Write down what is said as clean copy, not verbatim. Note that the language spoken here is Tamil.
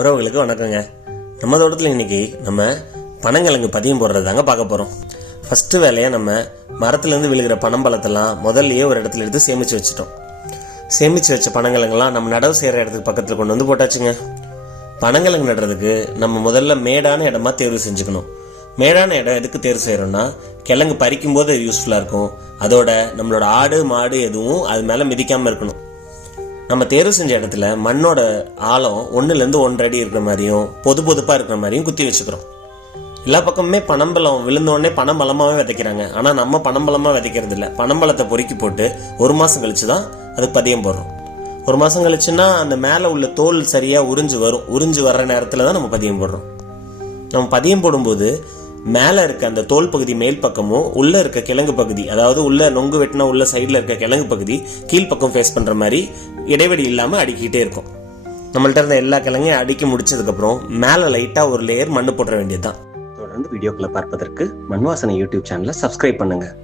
உறவுகளுக்கு வணக்கங்க. நம்ம தோட்டத்தில் இன்றைக்கி நம்ம பனங்கிழங்கு பதியம் போடுறது தாங்க பார்க்க போகிறோம். ஃபஸ்ட்டு வேலையாக நம்ம மரத்துலேருந்து விழுகிற பனம்பழத்தெல்லாம் முதல்லையே ஒரு இடத்துல எடுத்து சேமித்து வச்சுட்டோம். சேமித்து வச்ச பனங்கிழங்கெல்லாம் நம்ம நடவு செய்கிற இடத்துக்கு பக்கத்தில் கொண்டு வந்து போட்டாச்சுங்க. பனங்கிழங்கு நடுறதுக்கு நம்ம முதல்ல மேடான இடமா தேர்வு செஞ்சுக்கணும். மேடான இடம் எதுக்கு தேர்வு செய்கிறோன்னா, கிழங்கு பறிக்கும் போது யூஸ்ஃபுல்லாக இருக்கும். அதோட நம்மளோட ஆடு மாடு எதுவும் அது மேலே மிதிக்காமல் இருக்கணும். நம்ம தேர்வு செஞ்ச இடத்துல மண்ணோட ஆழம் 1லேருந்து 1.5 அடி இருக்கிற மாதிரியும் பொதுப்பாக இருக்கிற மாதிரியும் குத்தி வச்சுக்கிறோம். எல்லா பக்கமுமே பனம்பழம் விழுந்தோடனே பனம்பழமாகவே விதைக்கிறாங்க. ஆனால் நம்ம பனம்பழமாக விதைக்கிறது இல்லை. பனம்பழத்தை பொறுக்கி போட்டு 1 மாதம் கழிச்சு தான் அதுக்கு பதியம் போடுறோம். 1 மாதம் கழிச்சுன்னா அந்த மேலே உள்ள தோல் சரியாக உறிஞ்சு வர்ற நேரத்தில் தான் நம்ம பதியம் போடுறோம். நம்ம பதியம் போடும்போது மேலே இருக்க அந்த தோல் பகுதி மேல் பக்கமும் உள்ளே இருக்க கிழங்கு பகுதி, அதாவது உள்ள நொங்கு வெட்டினா உள்ள சைடில் இருக்க கிழங்கு பகுதி கீழ்ப்பக்கம் ஃபேஸ் பண்ணுற மாதிரி இடைவெளி இல்லாமல் அடிக்கிட்டே இருக்கும். நம்மள்ட்ட இருந்த எல்லா கிழங்கையும் அடுக்கி முடிச்சதுக்கப்புறம் மேலே லைட்டாக ஒரு லேயர் மண் போட்டுற வேண்டியது தான். தொடர்ந்து வீடியோக்களை பார்ப்பதற்கு மண் வாசனை யூடியூப் சேனலை சப்ஸ்கிரைப் பண்ணுங்கள்.